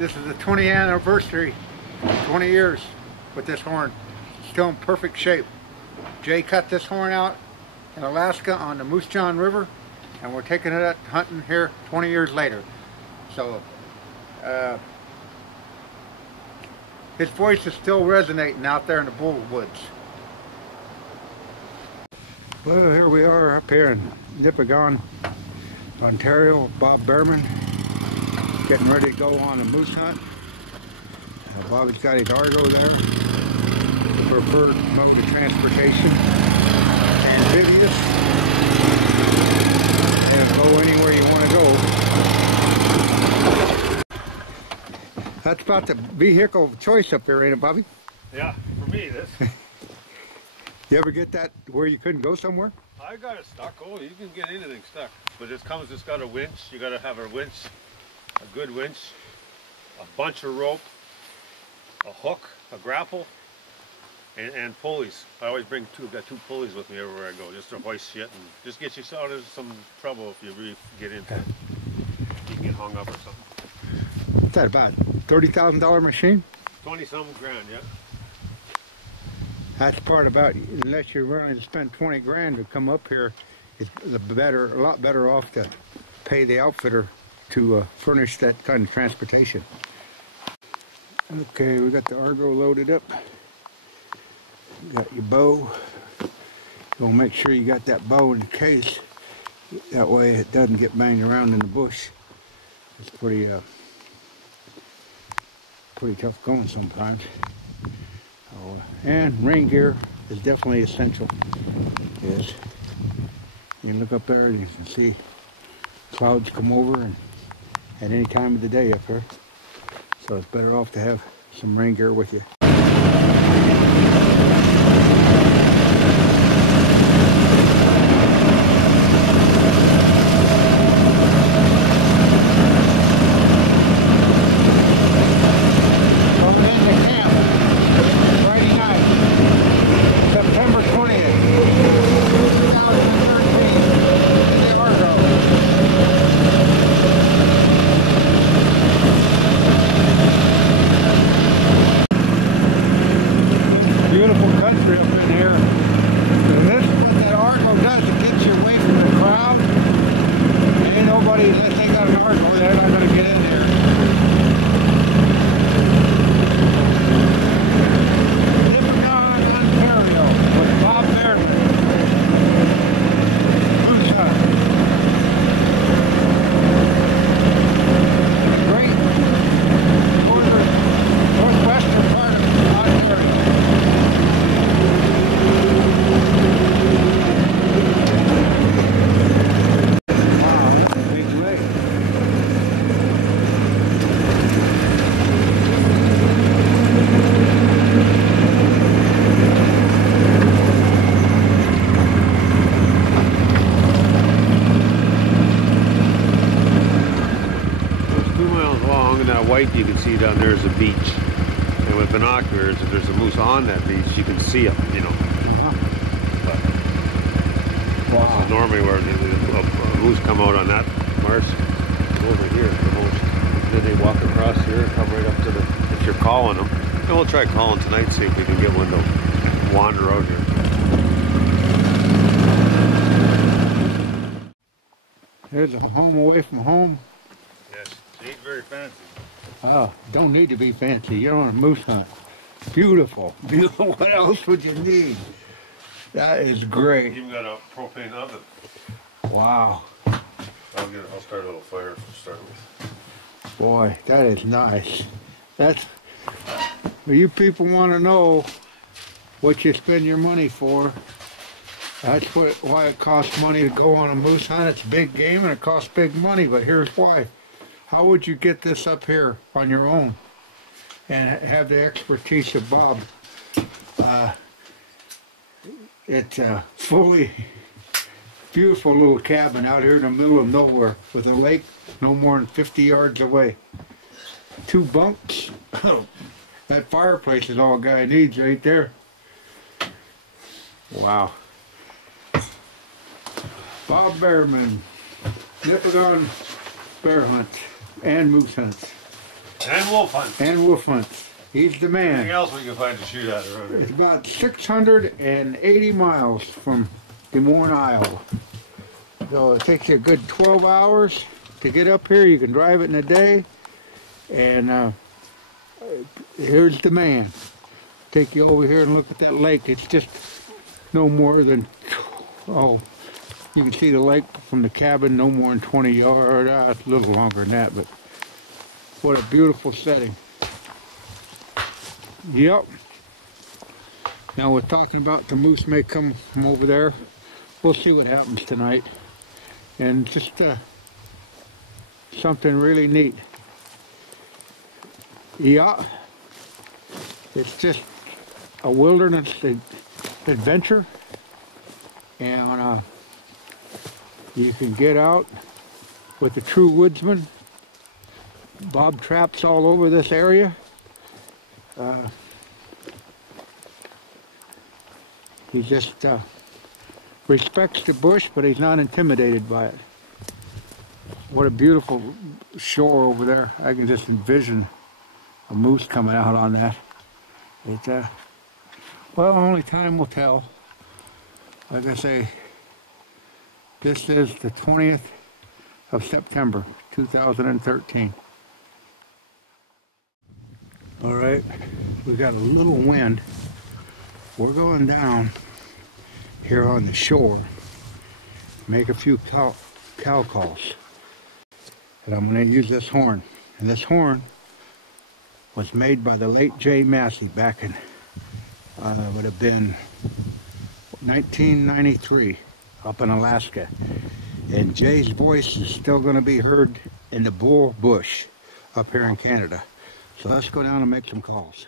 This is the 20th anniversary, 20 years with this horn. Still in perfect shape. Jay cut this horn out in Alaska on the Moose Jaw River, and we're taking it out hunting here 20 years later. So his voice is still resonating out there in the bull woods. Well, here we are up here in Nipigon, Ontario. Bob Bearman getting ready to go on a moose hunt. Bobby's got his Argo there, the preferred mode of transportation, amphibious, and go anywhere you want to go. That's about the vehicle of choice up there, ain't it, Bobby? Yeah, for me it is. You ever get that where you couldn't go somewhere? I got it stuck. Oh, you can get anything stuck. But it's got a winch. You got to have a winch, a good winch, a bunch of rope, a hook, a grapple, and pulleys. I always got two pulleys with me everywhere I go, just to hoist shit and just get you out of some trouble if you really get into it. You can get hung up or something. What's that, about $30,000 machine? 20-something grand, yeah. That's part about, unless you're willing to spend 20 grand to come up here, it's a lot better off to pay the outfitter to furnish that kind of transportation. Okay, we got the Argo loaded up. You got your bow. You'll make sure you got that bow in the case. That way it doesn't get banged around in the bush. It's pretty tough going sometimes. And rain gear is definitely essential. Yes. You can look up there and you can see clouds come over and at any time of the day up here. So it's better off to have some rain gear with you. Beautiful country up in here. And this is what that Argo does. It gets you away from the crowd. Ain't nobody, unless they got an Argo, they're not going to get in there. Bearman, Ontario, with Bob Bearman. Moose hunt. Great northwestern part of Ontario. White you can see down there is a beach, and with binoculars, if there's a moose on that beach, you can see them, you know. Wow. This is normally where a moose come out on that marsh over here the most. Then they walk across here and come right up to the, if you're calling them. And we'll try calling tonight, see if we can get one to wander out here. There's a home away from home. Yes, it ain't very fancy. Oh, don't need to be fancy. You're on a moose hunt. Beautiful. Beautiful. What else would you need? That is great. Even got a propane oven. Wow. I'll start a little fire to start with. Boy, that is nice. That's, well, you people want to know what you spend your money for. That's why it costs money to go on a moose hunt. It's big game and it costs big money, but here's why. How would you get this up here on your own and have the expertise of Bob? It's a fully beautiful little cabin out here in the middle of nowhere with a lake no more than 50 yards away. 2 bunks. That fireplace is all a guy needs right there. Wow. Bob Bearman, Nipigon bear hunt and moose hunts. And wolf hunt. And wolf hunt. He's the man. Anything else we can find to shoot at around here? It's about 680 miles from Des Moines, Iowa. So it takes you a good 12 hours to get up here. You can drive it in a day. And here's the man. Take you over here and look at that lake. It's just no more than, oh, you can see the lake from the cabin, no more than 20 yards. It's a little longer than that, but what a beautiful setting. Yep. Now we're talking about the moose may come from over there. We'll see what happens tonight. And just something really neat. Yeah. It's just a wilderness adventure. And you can get out with a true woodsman. Bob traps all over this area. He just respects the bush, but he's not intimidated by it. What a beautiful shore over there. I can just envision a moose coming out on that. It's, well, only time will tell. Like I say, this is the 20th of September, 2013. All right, we got a little wind. We're going down here on the shore, make a few cow calls. And I'm going to use this horn. And this horn was made by the late Jay Massey back in, would have been 1993 up in Alaska. And Jay's voice is still going to be heard in the bull bush up here in Canada. So let's go down and make some calls.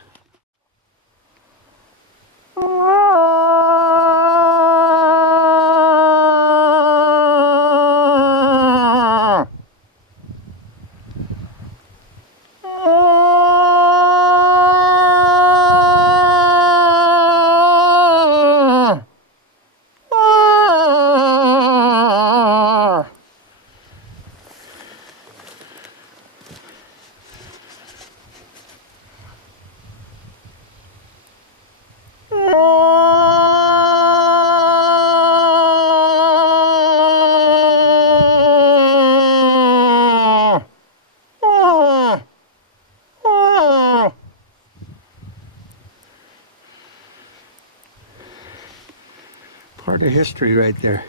Part of history right there.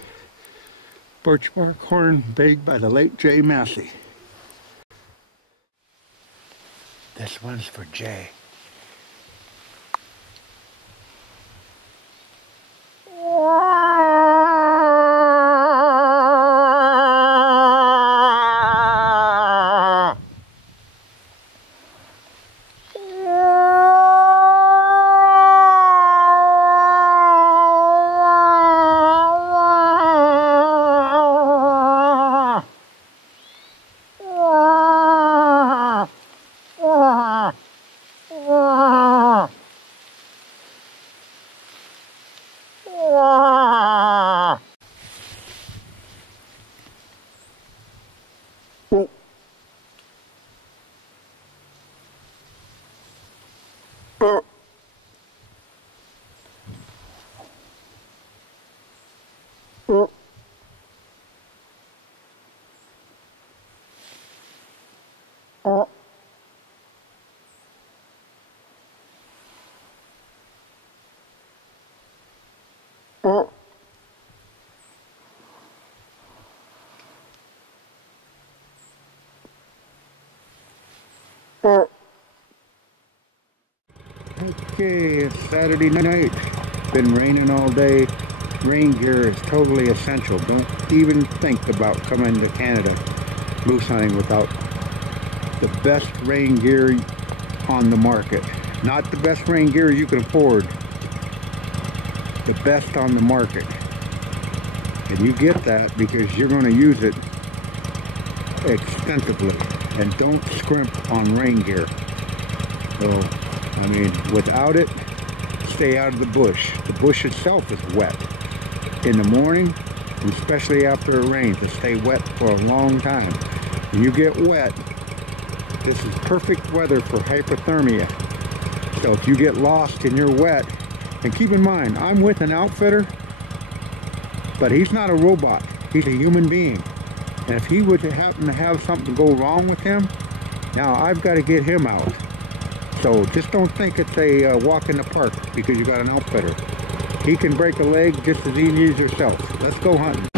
Birch bark horn made by the late Jay Massey. This one's for Jay. Okay, it's Saturday night. Been raining all day. Rain gear is totally essential. Don't even think about coming to Canada moose hunting without the best rain gear on the market. Not the best rain gear you can afford. The best on the market. And you get that because you're going to use it extensively. And don't scrimp on rain gear. So, I mean, without it, stay out of the bush. The bush itself is wet in the morning, and especially after it rains. It stays wet for a long time. When you get wet, This is perfect weather for hypothermia. So if you get lost and you're wet, and keep in mind, I'm with an outfitter, but he's not a robot. He's a human being. And if he would happen to have something go wrong with him, now I've got to get him out. So just don't think it's a walk in the park because you got an outfitter. He can break a leg just as easy as yourself. Let's go hunting.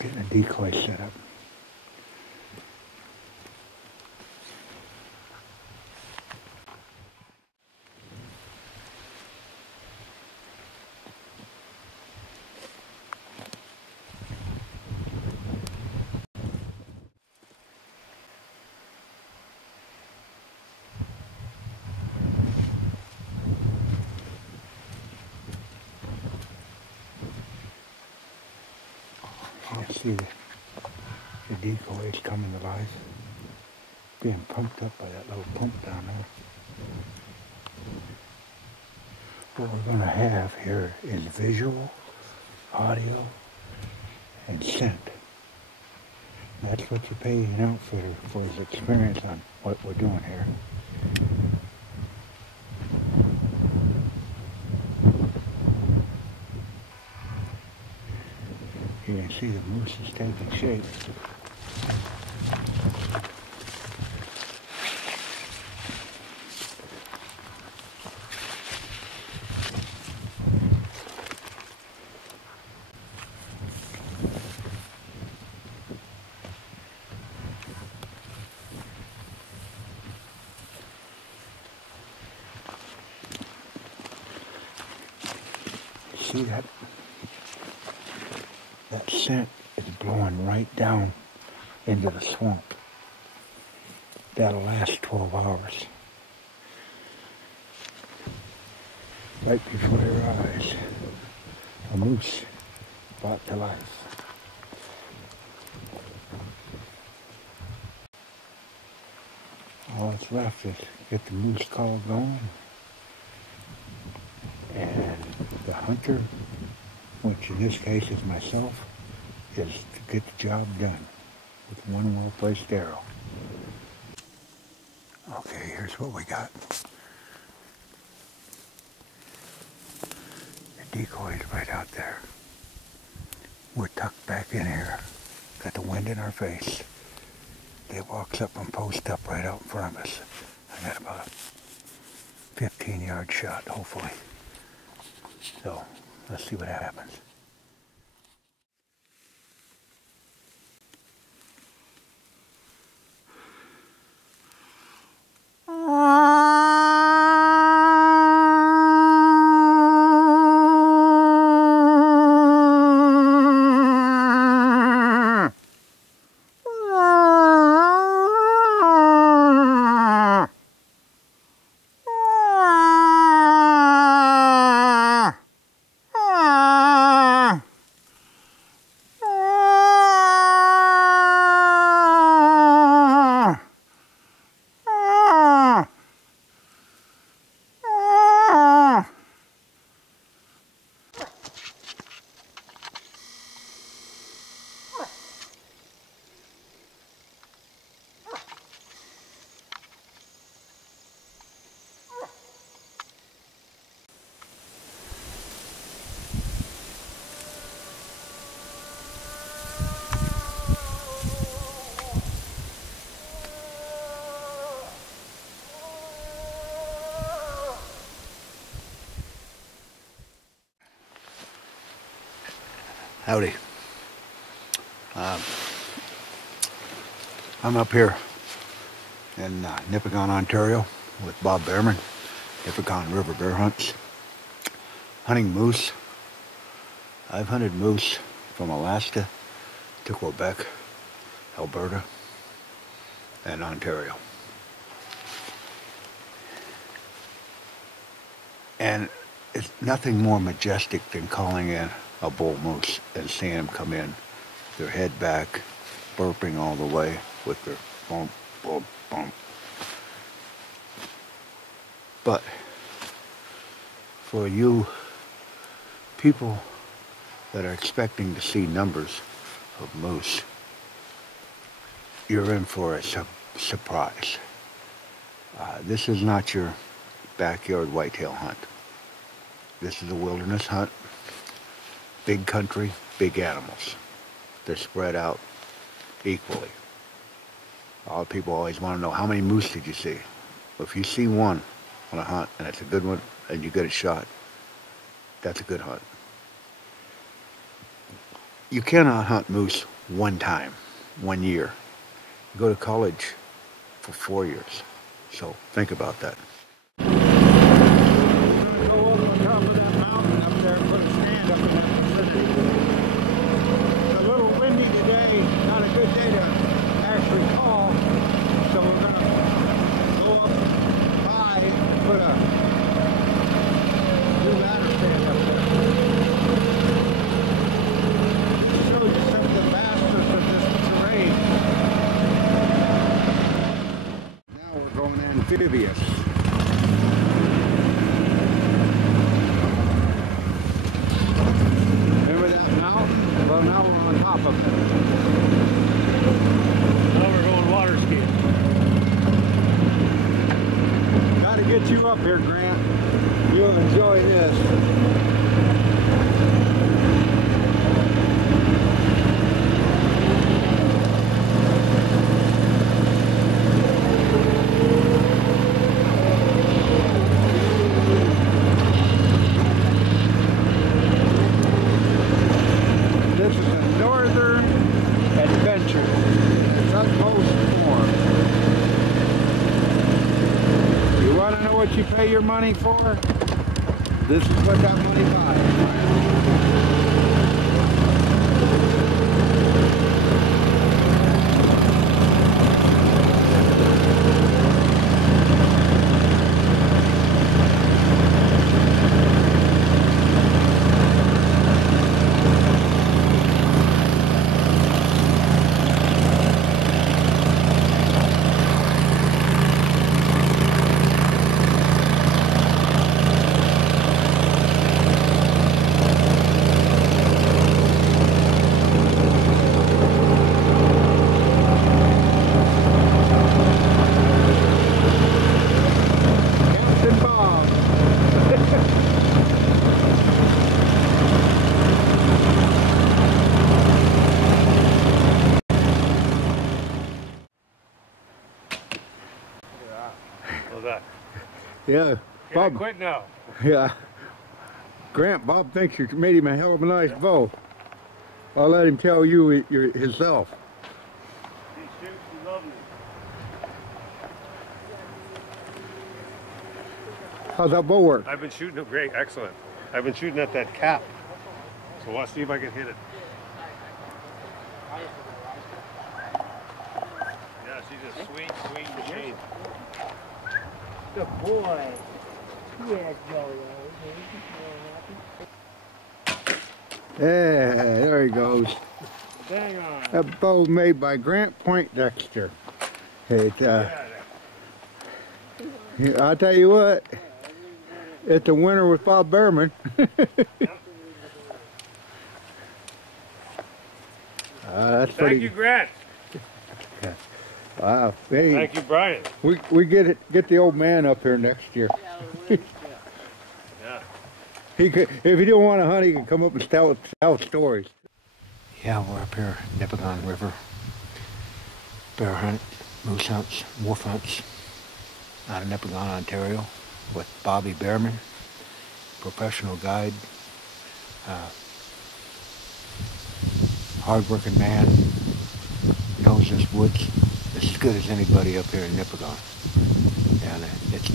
Getting a decoy set up. You see the decoy is coming to life, being pumped up by that little pump down there. What we're going to have here is visual, audio, and scent. That's what you pay an outfitter for, his experience on what we're doing here. You can see the moose is taking shape. See that? That scent is blowing right down into the swamp. That'll last 12 hours. Right before your eyes, a moose brought to life. All that's left is get the moose call going, and the hunter, which in this case is myself, is to get the job done with one well-placed arrow. Okay, here's what we got. The decoy's right out there. We're tucked back in here. Got the wind in our face. They walks up and post up right out in front of us. I got about a 15-yard shot, hopefully. So, let's see what happens. Howdy. I'm up here in Nipigon, Ontario with Bob Bearman, Nipigon River Bear Hunts. hunting moose. I've hunted moose from Alaska to Quebec, Alberta, and Ontario. And it's nothing more majestic than calling in a bull moose and seeing them come in, their head back, burping all the way with their bump, bump, bump. But for you people that are expecting to see numbers of moose, you're in for a surprise. This is not your backyard whitetail hunt. This is a wilderness hunt. Big country, big animals. They're spread out equally. A lot of people always want to know, how many moose did you see? Well, if you see one on a hunt and it's a good one and you get it shot, that's a good hunt. You cannot hunt moose one time, 1 year. You go to college for 4 years. So think about that. Amphibious. Remember that mountain? Well, now we're on top of it. Now we're going water skiing. Gotta get you up here, Grant. You'll enjoy this. What you pay your money for, this is what that money buys. Yeah, Bob. Quit now. Yeah, Grant. Bob thinks you made him a hell of a nice bow. I'll let him tell you himself. He shoots lovely. How's that bow work? I've been shooting it great, excellent. I've been shooting at that cap, so let's see if I can hit it. Yeah, she's a sweet, sweet machine. Good boy. Yeah, Joe. Yeah, there he goes. Dang on. That bow's made by Grant Poindexter. I'll tell you what, it's a winner with Bob Bearman. That's pretty. Thank you, Grant. Wow. Hey, thank you, Brian. We get the old man up here next year. Yeah. He could, if he don't want to hunt, he can come up and tell stories. Yeah, we're up here, Nipigon River. Bear hunt, moose hunts, wolf hunts out of Nipigon, Ontario, with Bobby Bearman, professional guide, hard-working man, knows this woods as good as anybody up here in Nipigon. And it's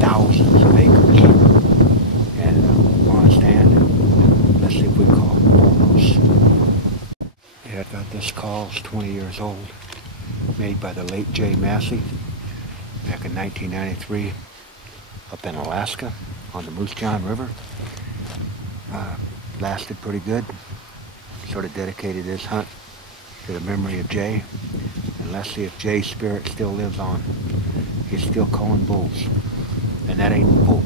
thousands of acres. And we're on a stand illusive, we call bullnose. Yeah, this call is 20 years old, made by the late J. Massey back in 1993 up in Alaska on the Moose John River. Lasted pretty good. Sort of dedicated this hunt to the memory of Jay. And let's see if Jay's spirit still lives on. He's still calling bulls. And that ain't the bull.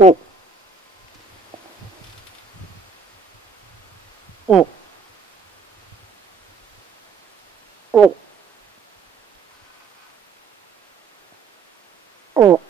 Oh. Oh. Oh. Oh.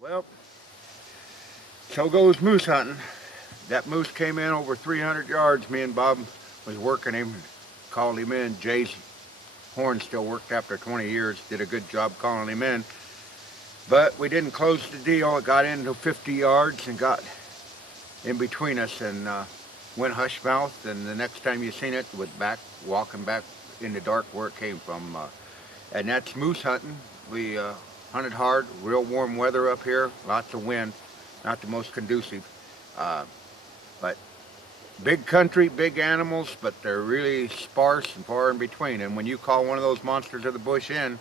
Well, so goes moose hunting. That moose came in over 300 yards. Me and Bob was working him, called him in. Jay's horn still worked after 20 years, did a good job calling him in. But we didn't close the deal. It got into 50 yards and got in between us and went hush mouth. And the next time you seen it was walking back in the dark where it came from. And that's moose hunting. We hunted hard, real warm weather up here, lots of wind, not the most conducive. But big country, big animals, but they're really sparse and far in between. And when you call one of those monsters of the bush in,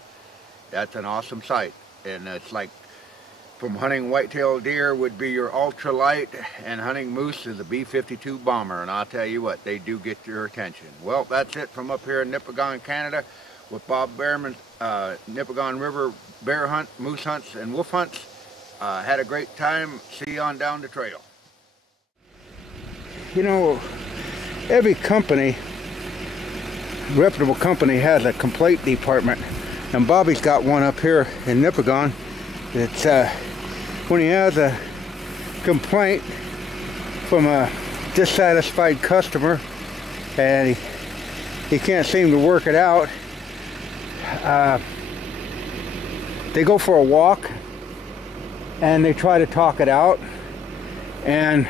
that's an awesome sight. And it's like, from hunting white-tailed deer would be your ultralight, and hunting moose is a B-52 bomber. And I'll tell you what, they do get your attention. Well, that's it from up here in Nipigon, Canada, with Bob Bearman, Nipigon River bear hunt, moose hunts, and wolf hunts. Had a great time. See you on down the trail. You know, every company, reputable company, has a complaint department, and Bobby's got one up here in Nipigon. It's when he has a complaint from a dissatisfied customer and he can't seem to work it out, they go for a walk and they try to talk it out, and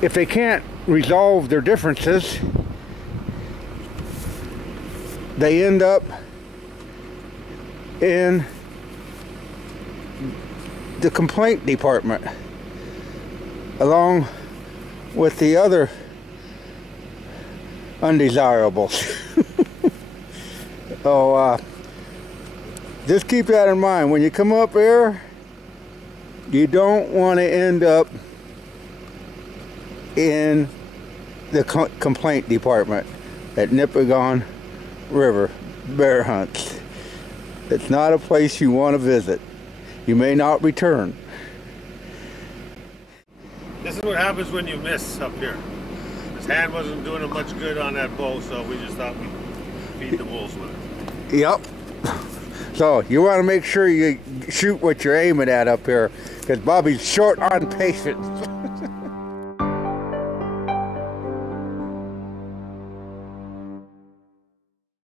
if they can't resolve their differences, they end up in the complaint department along with the other undesirables. Oh, just keep that in mind. When you come up here, you don't want to end up in the complaint department at Nipigon River bear hunts. It's not a place you want to visit. You may not return. This is what happens when you miss up here. His hand wasn't doing him much good on that bow, so we just thought we'd feed the wolves with it. Yep. So you want to make sure you shoot what you're aiming at up here, because Bobby's short on patience.